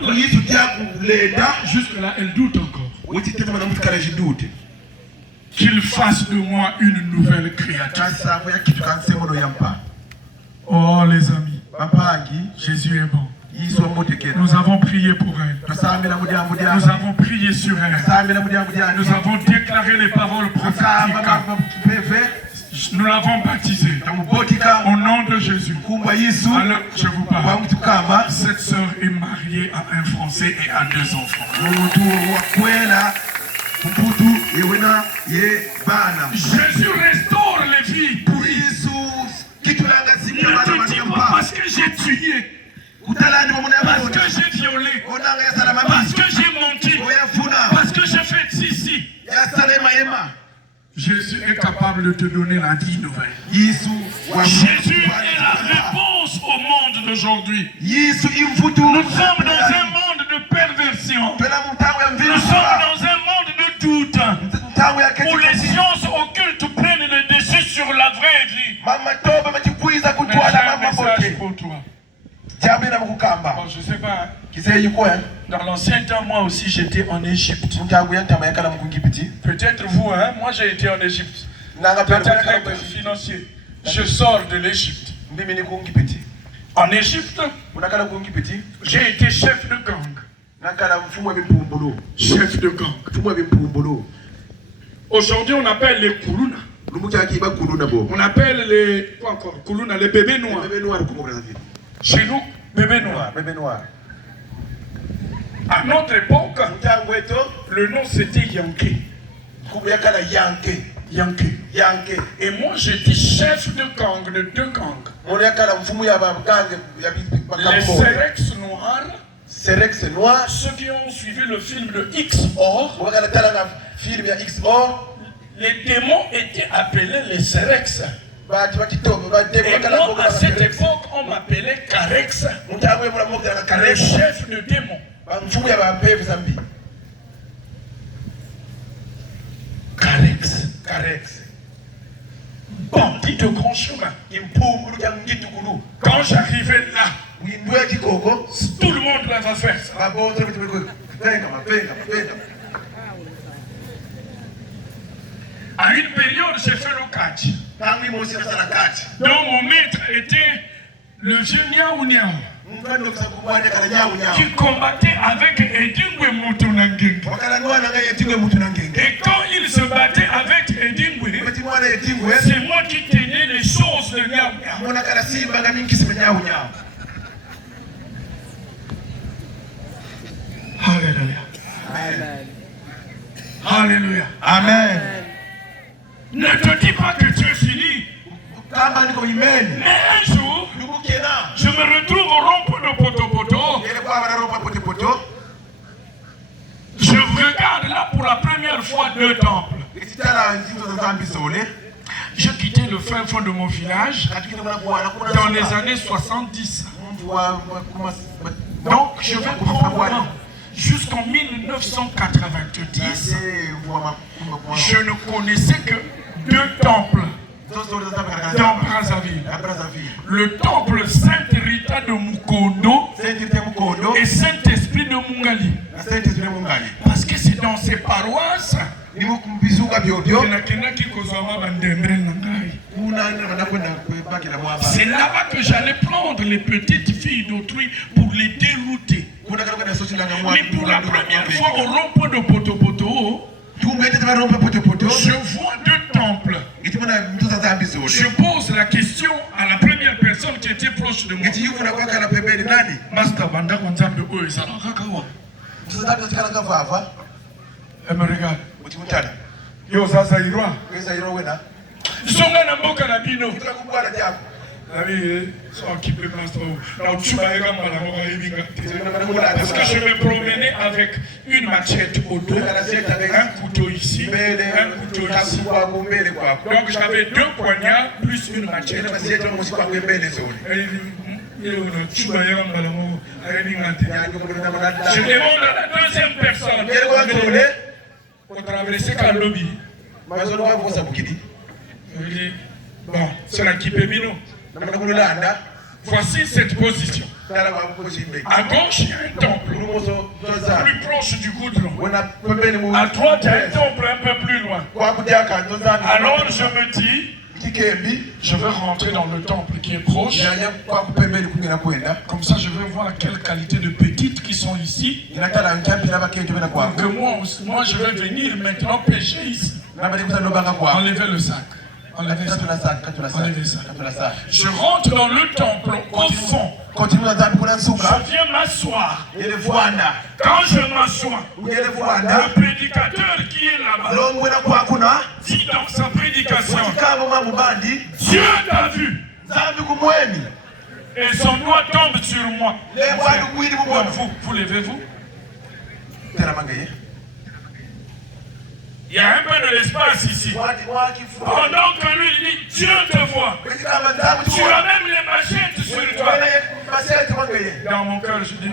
temple. Jusque-là, elle doute encore. Qu'il fasse de moi une nouvelle créature. Oh les amis, Jésus est bon. Nous avons prié pour elle. Nous avons prié sur elle. Nous avons déclaré les paroles prophétiques. Nous l'avons baptisée. Au nom de Jésus. Alors, je vous parle. Cette sœur est mariée à un Français et à 2 enfants. Jésus restaure les vies pour lui. Ne te dis pas parce que j'ai tué, parce que j'ai violé, parce que j'ai menti, parce que j'ai fait ceci. Jésus est capable de te donner la vie nouvelle. Jésus est la réponse au monde d'aujourd'hui. Nous sommes dans un monde de perversion. Nous sommes dans un monde de doute où les sciences occultes prennent le dessus sur la vraie vie. Mais j'ai un message pour toi. Bon, je sais pas. Dans l'ancien temps, moi aussi j'étais en Égypte. Peut-être vous, hein? Moi j'ai été en Égypte. Peut-être financier. Je sors de l'Égypte. En Égypte, j'ai été chef de gang. Chef de gang. Aujourd'hui, on appelle les Koulouna. On appelle les... Quoi encore? Koulouna, les bébés noirs. Chez nous, bébés noirs. À notre époque, le nom c'était Yankee. Yankee. Et moi j'étais chef de gang, de 2 gangs. Les Serex noirs. Ceux qui ont suivi le film de XOR, les démons étaient appelés les Serex. Et moi à cette époque on m'appelait Carex, le chef de démons. Carex. Bandit de grand chemin. Quand j'arrivais là, tout le monde va faire ça. À une période, j'ai fait le catch. Donc mon maître était le vieux Niaou Niaou, qui combattait avec Edingwe Moutounangeng. Et quand il se battait avec Edingwe, c'est moi qui tenais les choses de Niaou Niaou. Alléluia. Alléluia. Amen. Ne te dis pas que tu es fini. Mais un jour, je me retrouve au rond-point de Poto-Poto. Je regarde là pour la première fois 2 temples. J'ai quitté le fin fond de mon village dans les années 70. Donc je vais prendre jusqu'en 1990. Je ne connaissais que 2 temples dans Brazzaville. Le temple Sainte-Rita de Mukondo et Saint-Esprit de Mungali. Parce que c'est dans ces paroisses c'est là-bas que j'allais prendre les petites filles d'autrui pour les dérouter. Mais pour la première fois au rond-point de Poto-Poto, je vois 2 temples. Je pose la question à la première personne qui était proche de moi. Elle me regarde. Yo sasa irwa. Songa na mboka na bino. Parce que je me promenais avec une machette au dos, un couteau ici, un couteau ici. Donc j'avais 2 poignards plus une machette. Je demande à la 2e personne pour traverser Kalobi. Bon, c'est la Kipemino. Voici cette position. À gauche, il y a un temple, plus proche du goudron. À droite, il y a un temple un peu plus loin. Alors je me dis, je vais rentrer dans le temple qui est proche. Comme ça, je vais voir quelle qualité de petites qui sont ici. Que moi, je vais venir maintenant pêcher ici. Enlevez le sac. Enlevez ça. Je rentre dans le temple au fond. Je viens m'asseoir. Quand je m'assois, le prédicateur qui est là-bas dit dans sa prédication, Dieu t'a vu. Et son doigt tombe sur moi. Vous levez-vous. Il y a un peu de l'espace ici. Pendant que lui dit, Dieu te voit. Tu as même les machettes sur toi. Dans mon cœur, je dis,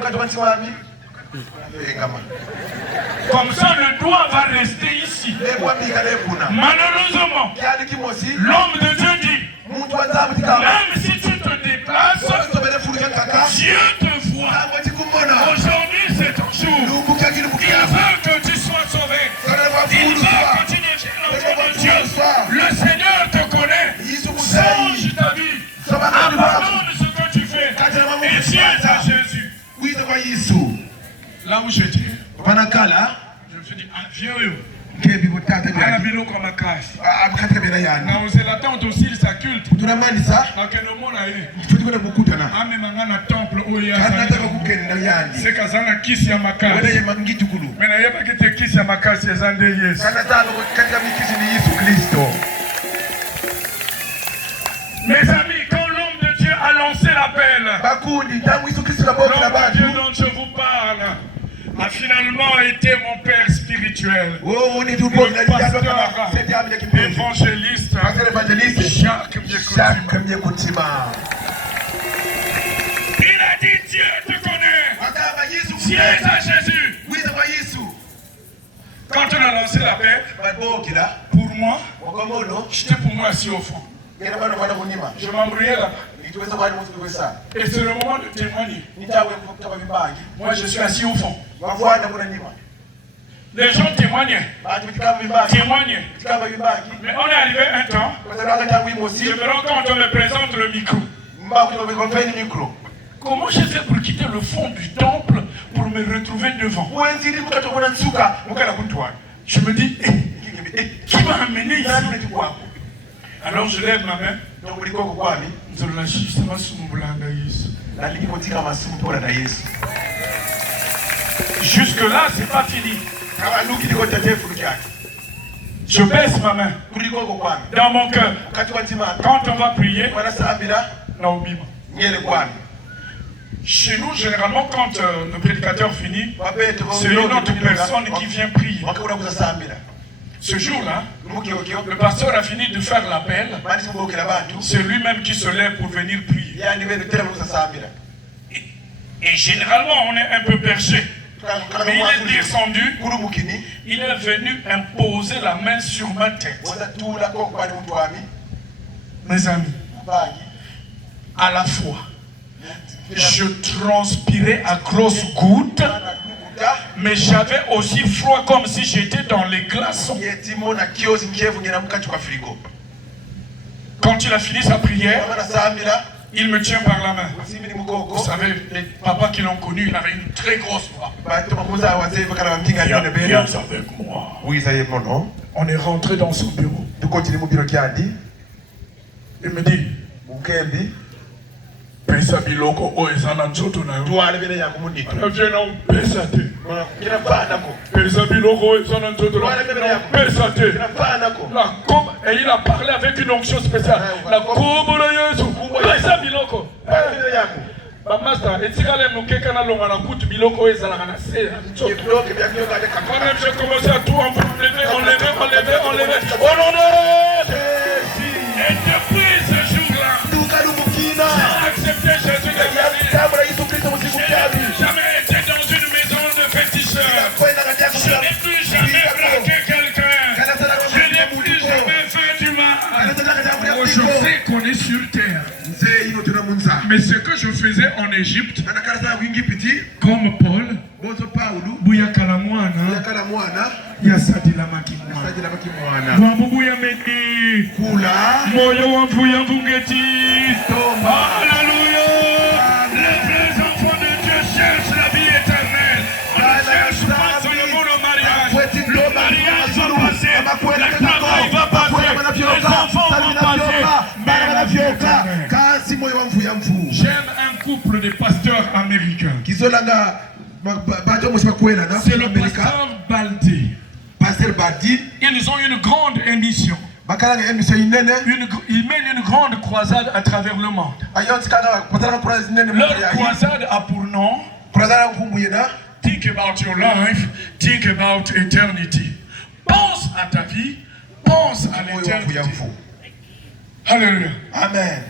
comme ça, le doigt va rester ici. Malheureusement, l'homme de Dieu dit, même si tu te déplaces, Dieu te voit. Aujourd'hui, c'est ton jour. Il veut que tu sois sauvé. Il veut que tu deviennes l'enfant de Dieu. Le Seigneur te connaît. Change ta vie. Abandonne ce que tu fais. Et viens à Jésus. Là où j'étais, je me suis dit, viens eux. Dans l'attente aussi, il s'acculte. C'est Kazana Kisi Yamakasi. Mais il n'y a pas que Kisi Yamakasi, c'est Zande Yes. Mes amis, quand l'homme de Dieu a lancé l'appel, l'homme de Dieu dont je vous parle a finalement été mon père spirituel. Le pasteur évangéliste Jacques Miekotima. Il a dit Dieu te connaît. Dieu est à Jésus. Quand on a lancé l'appel, pour moi, j'étais pour moi assis au fond. Je m'embrouillais là-bas. Et c'est le moment de témoigner. Moi je suis assis au fond. Les gens témoignaient. Mais on est arrivé un temps. Je me rends compte qu'on me présente le micro. Comment j'ai fait pour quitter le fond du temple pour me retrouver devant? Je me dis, qui m'a amené ici? Alors je lève ma main. Jusque là, c'est pas fini. Je baisse ma main dans mon cœur. Quand on va prier, chez nous, généralement, quand le prédicateur finit, c'est une autre personne qui vient prier. Ce jour-là, le pasteur a fini de faire l'appel. C'est lui-même qui se lève pour venir prier. Et généralement, on est un peu perché. Mais il est descendu, il est venu imposer la main sur ma tête. Mes amis, à la fois, je transpirais à grosses gouttes, mais j'avais aussi froid comme si j'étais dans les glaçons. Quand il a fini sa prière, il me tient par la main. Vous savez, les papas qui l'ont connu, il avait une très grosse voix. Viens avec moi. On est rentré dans son bureau. Il me dit, pesa biloko o ezana nzoto na yo. Viens na pesa te. Pesa biloko o ezana nzoto na pesa te. Et il a parlé avec une onction spéciale. La kombo na Yesu. Pesa biloko. Ba master, etikale mukeka na longa na kutu biloko ezala na se. Quand même j'ai commencé à tout enlever. Oh non non. Et depuis ce jour-là, j'ai accepté Jésus de ma vie. Je n'ai jamais été dans une maison de féticheurs. Je n'ai plus jamais braqué quelqu'un. Je n'ai plus jamais fait du mal. Je sais qu'on est sur terre. Mais ce que je faisais en Égypte, comme Paul, Bouyakala Mwana, Yasadila Makimwana. Wambuya Meti, Moyo Wambuya Vungeti. Alléluia. Les vrais enfants de Dieu cherchent la vie éternelle. On ne cherche pas seulement le mariage. Le mariage va passer, le travail va passer, les enfants vont passer, mais la vie éternelle. J'aime un couple de pasteurs américains. C'est le pasteur Baldi. Ils ont une grande émission. Ils mènent une grande croisade à travers le monde. Leur croisade a pour nom Think about your life, think about eternity. Pense à ta vie, pense à l'éternité. Alléluia. Amen.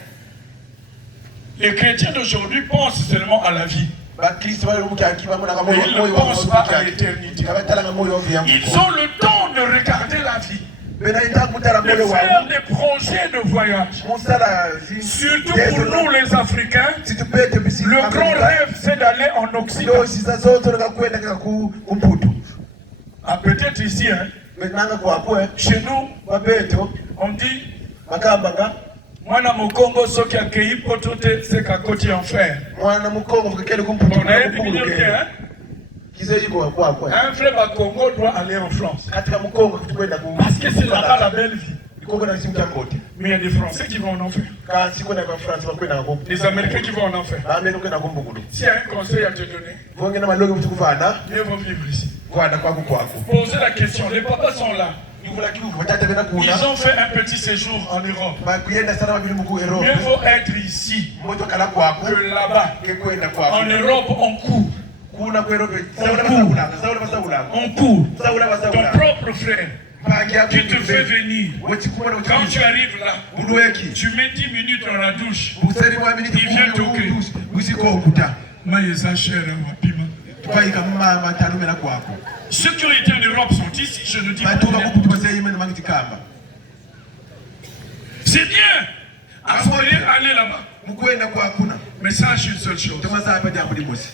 Les chrétiens d'aujourd'hui pensent seulement à la vie. Ils ne pensent pas à l'éternité. Ils ont le temps de regarder la vie, de faire des projets de voyage. Surtout pour nous les Africains, le grand rêve c'est d'aller en Occident. Ah, peut-être ici, hein? Chez nous, on dit Mwana Mukongo soki akei potote se kakoti en fer. Mwana Mukongo mkakele kumputu. On a un frère à Congo doit aller en France. Parce que c'est là-bas la belle vie. Mais il y a des Français qui vont en enfer. Des Américains qui vont en enfer. S'il y a un conseil à te donner, mieux vaut vivre ici. Posez la question, les papas sont là. Ils ont fait un petit séjour en Europe. Mieux vaut être ici que là-bas. En Europe, on court. On court. Ton propre frère qui te fait venir. Quand tu arrives là, tu mets 10 minutes dans la douche. Il vient toquer. Ceux qui ont été en Europe sont ici, je ne dis pas. C'est bien. Aller là-bas. Mais sache une seule chose.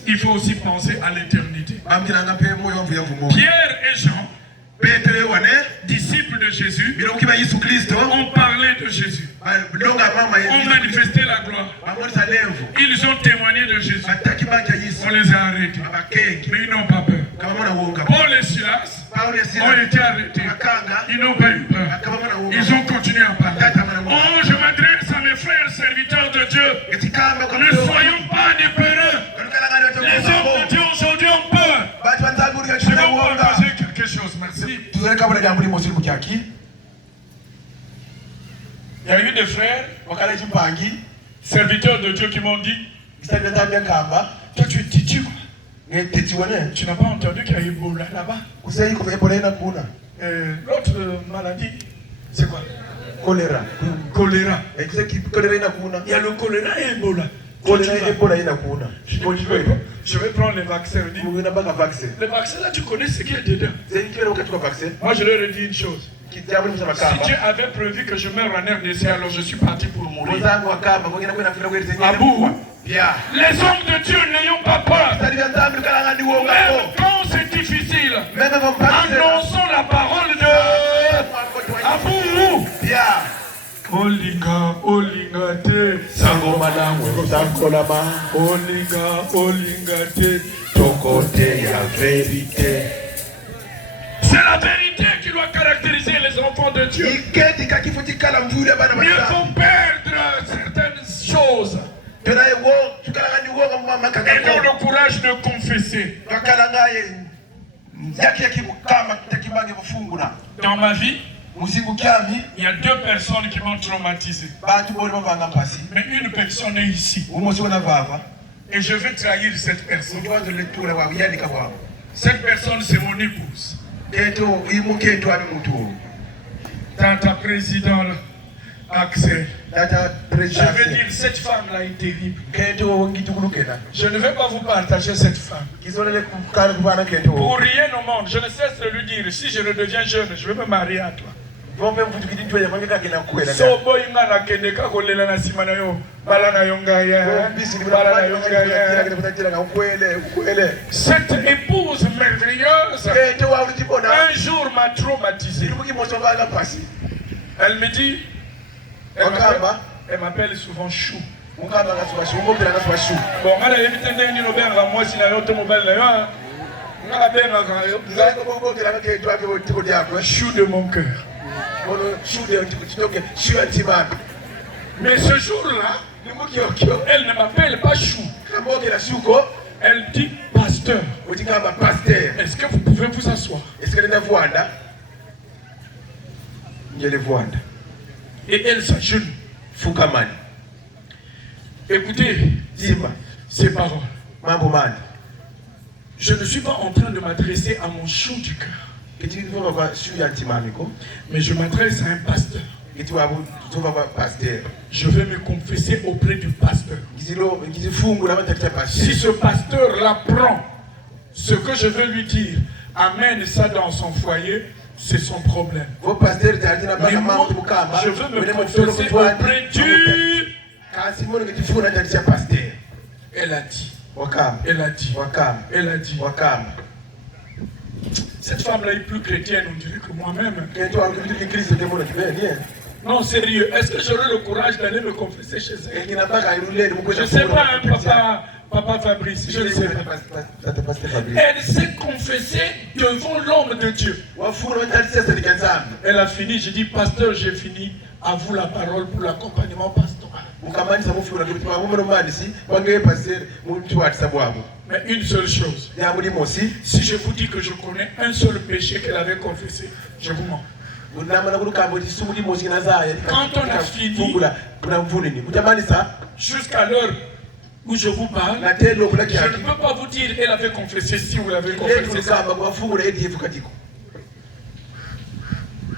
Il faut aussi penser à l'éternité. Pierre et Jean, disciples de Jésus, ont parlé de Jésus, ont manifesté la gloire. Ils ont témoigné de Jésus. On les a arrêtés, mais ils n'ont pas peur. Paul et Silas ont été arrêtés. Ils n'ont pas eu peur. Ils ont continué à parler. Oh, je m'adresse à mes frères serviteurs de Dieu. Ne soyons pas des peureux. Les hommes de Dieu aujourd'hui ont peur. Je vais vous partager quelque chose, merci. Il y a eu des frères, serviteurs de Dieu qui m'ont dit, toi tu es têtu quoi. Tu n'as pas entendu qu'il y a Ebola là-bas? L'autre maladie, c'est quoi? Choléra. Choléra. Il y a le choléra et Ebola. Je vais prendre les vaccins. Les vaccins là, tu connais ce qu'il y a dedans. Moi je leur ai dit une chose. Si Dieu avait prévu que je meure en RDC, alors je suis parti pour mourir. Abou, les hommes de Dieu n'ayons pas peur. Même quand c'est difficile, annonçons la parole de Abou. Olinga, olinga te, sango malamu, sankolama. Olinga, olinga te, tokote ya vérité. C'est la vérité qui doit caractériser les enfants de Dieu. Mieux faut perdre certaines choses et ayons le courage de confesser. Dans ma vie, il y a 2 personnes qui m'ont traumatisé. Mais une personne est ici. Et je vais trahir cette personne. Cette personne, c'est mon épouse. Tata président Axel. Je vais dire, cette femme-là est terrible. Je ne vais pas vous partager cette femme. Pour rien au monde, je ne cesse de lui dire, si je redeviens jeune, je vais me marier à toi. So boy ngana kende ka kolela na sima na yo bala na yo ngaya bala na yo ngaya. Cette épouse merveilleuse un jour m'a traumatisé. Elle me dit, elle m'appelle souvent Chou. Bon, on a évité de moi si la autre mobile là. Chou de mon cœur. Mais ce jour-là, elle ne m'appelle pas Chou. Elle dit pasteur. Est-ce que vous pouvez vous asseoir? Et elle s'agenouille. Écoutez, ces paroles. Je ne suis pas en train de m'adresser à mon chou du cœur. Mais je m'adresse à un pasteur. Je vais me confesser auprès du pasteur. Si ce pasteur-là prend ce que je veux lui dire, amène ça dans son foyer, c'est son problème. Mais moi, je veux me confesser auprès du... Elle a dit. Elle a dit. Elle a dit. Cette femme-là est plus chrétienne, on dirait que moi-même. Non, sérieux. Est-ce que j'aurai le courage d'aller me confesser chez elle? Je ne sais pas, papa Fabrice. Je ne sais pas. Elle s'est confessée devant l'homme de Dieu. Elle a fini. J'ai dit, pasteur, j'ai fini. À vous la parole pour l'accompagnement pastoral. Mais une seule chose. Si je vous dis que je connais un seul péché qu'elle avait confessé, je vous mens. Quand on a fini, jusqu'à l'heure où je vous parle, je ne peux pas vous dire elle avait confessé si vous l'avez confessé ça.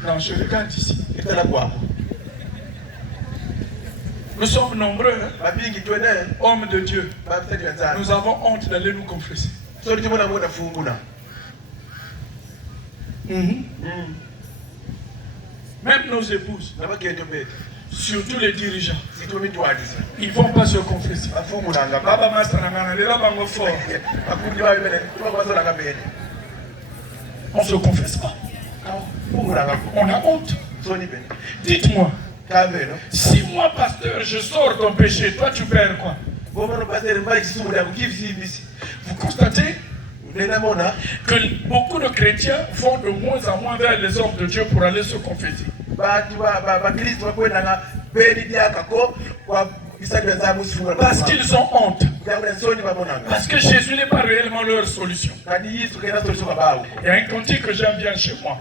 Non, je regarde ici. Nous sommes nombreux, hein? Hommes de Dieu. Nous avons honte d'aller nous confesser. Même nos épouses, surtout les dirigeants, ils ne vont pas se confesser. On ne se confesse pas. On a honte. Dites-moi, si moi, pasteur, je sors ton péché, toi tu perds quoi? Vous constatez que beaucoup de chrétiens vont de moins en moins vers les hommes de Dieu pour aller se confesser. Parce qu'ils ont honte. Parce que Jésus n'est pas réellement leur solution. Il y a un cantique que j'aime bien chez moi.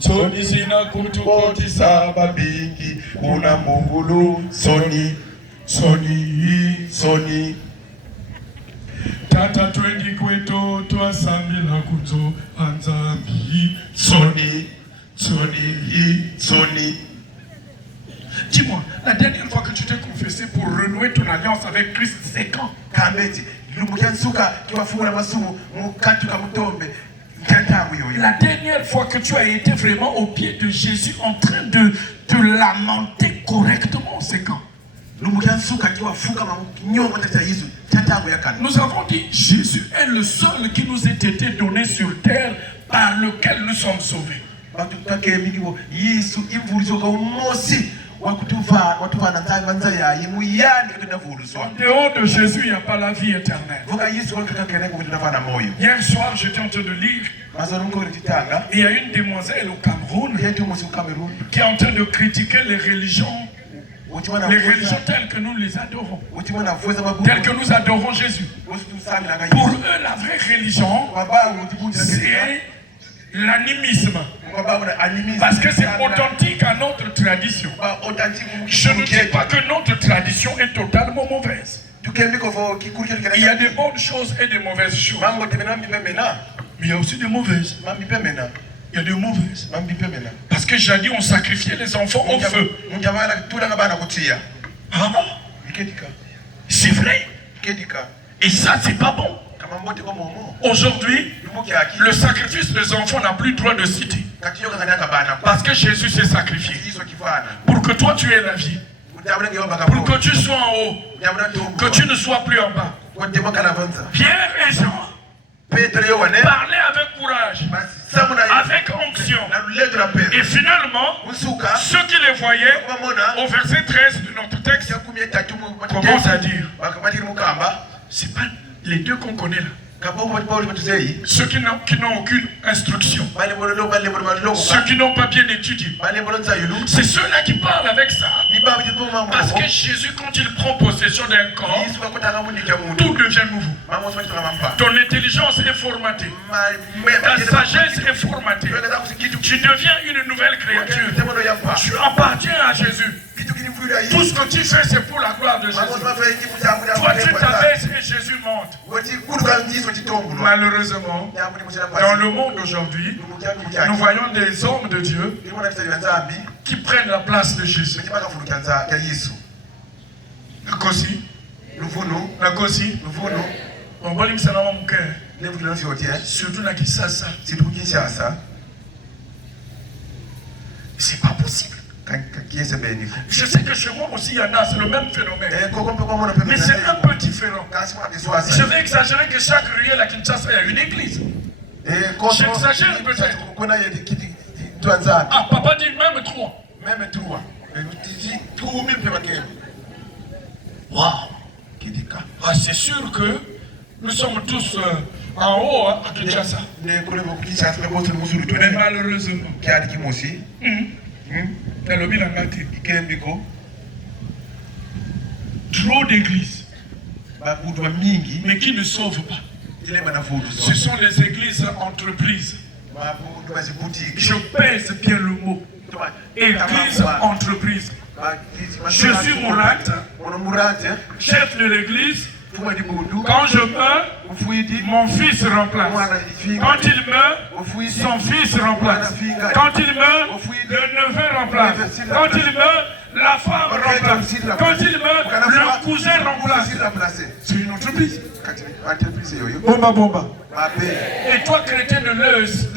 Soni sina kutukoti saba bingi kuna mungulu Soni tata twendi kweto twasambila kuzo anzambi Soni. Dis-moi, la dernière fois que tu t'es confessé pour renouer ton alliance avec Christ, c'est quand? La dernière fois que tu as été vraiment au pied de Jésus en train de te lamenter correctement, c'est quand? Nous avons dit Jésus est le seul qui nous ait été donné sur terre par lequel nous sommes sauvés. En dehors de Jésus, il n'y a pas la vie éternelle. Hier soir, j'étais en train de lire. Il y a une demoiselle au Cameroun qui est en train de critiquer les religions telles que nous les adorons. Telles que nous adorons Jésus. Pour eux, la vraie religion, c'est l'animisme. Parce que c'est authentique à notre tradition. Je ne dis pas que notre tradition est totalement mauvaise. Il y a des bonnes choses et des mauvaises choses. Mais il y a aussi des mauvaises. Il y a des mauvaises. Parce que jadis on sacrifiait les enfants au feu. Ah bon? C'est vrai. Et ça c'est pas bon. Aujourd'hui, le sacrifice des enfants n'a plus droit de citer. Parce que Jésus s'est sacrifié. Pour que toi tu aies la vie. Pour que tu sois en haut. Que tu ne sois plus en bas. Pierre et Jean parlaient avec courage, avec onction. Et finalement, ceux qui les voyaient, au verset 13 de notre texte, commencent à dire, c'est pas les deux qu'on connaît là. Ceux qui n'ont aucune instruction, ceux qui n'ont pas bien étudié, c'est ceux-là qui parlent avec ça. Parce que Jésus, quand il prend possession d'un corps, tout devient nouveau. Ton intelligence est formatée, ta sagesse est formatée. Tu deviens une nouvelle créature. Tu appartiens à Jésus. Tout ce que tu fais, c'est pour la gloire de Jésus. Toi, tu t'abaisses et Jésus monte. Malheureusement, dans le monde aujourd'hui, nous voyons des hommes de Dieu qui prennent la place de Jésus. La Kossi, la Kossi, on va lui dire mon cœur. Surtout dans Kinshasa. C'est pas possible. Je sais que chez moi aussi il y en a, c'est le même phénomène. Mais c'est un peu différent. Je vais exagérer que chaque ruelle à Kinshasa, il y a une église. J'exagère peut-être. Ah, papa dit même trois. Même trois. Waouh. Ah, c'est sûr que nous sommes tous en haut à Kinshasa. Mais malheureusement. Trop d'églises, mais qui ne sauvent pas. Ce sont les églises entreprises. Je pèse bien le mot. Église entreprise. Je suis Mourat, chef de l'église. Quand je meurs, mon fils remplace. Quand il meurt, son fils remplace. Quand il meurt, le neveu remplace. Quand il meurt, la femme remplace. Quand il meurt, le cousin remplace. C'est une entreprise. Bomba, bomba. Et toi, chrétien de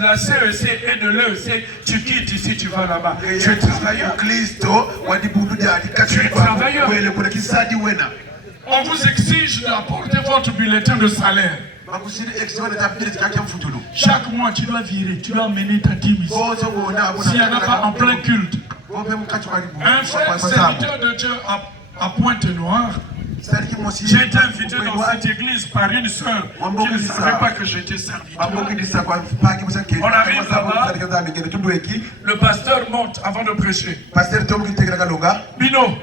la CEC et de l'EEC, tu quittes ici, tu vas là-bas. Tu es travailleur. Tu es travailleur. On vous exige d'apporter votre bulletin de salaire. Chaque mois, tu dois virer, tu dois mener ta dîme ici. S'il n'y en a pas en plein culte. Un frère serviteur de Dieu à Pointe-Noire, j'ai été invité dans cette église par une sœur qui ne savait pas que j'étais serviteur. On arrive là-bas, le pasteur monte avant de prêcher. Bino.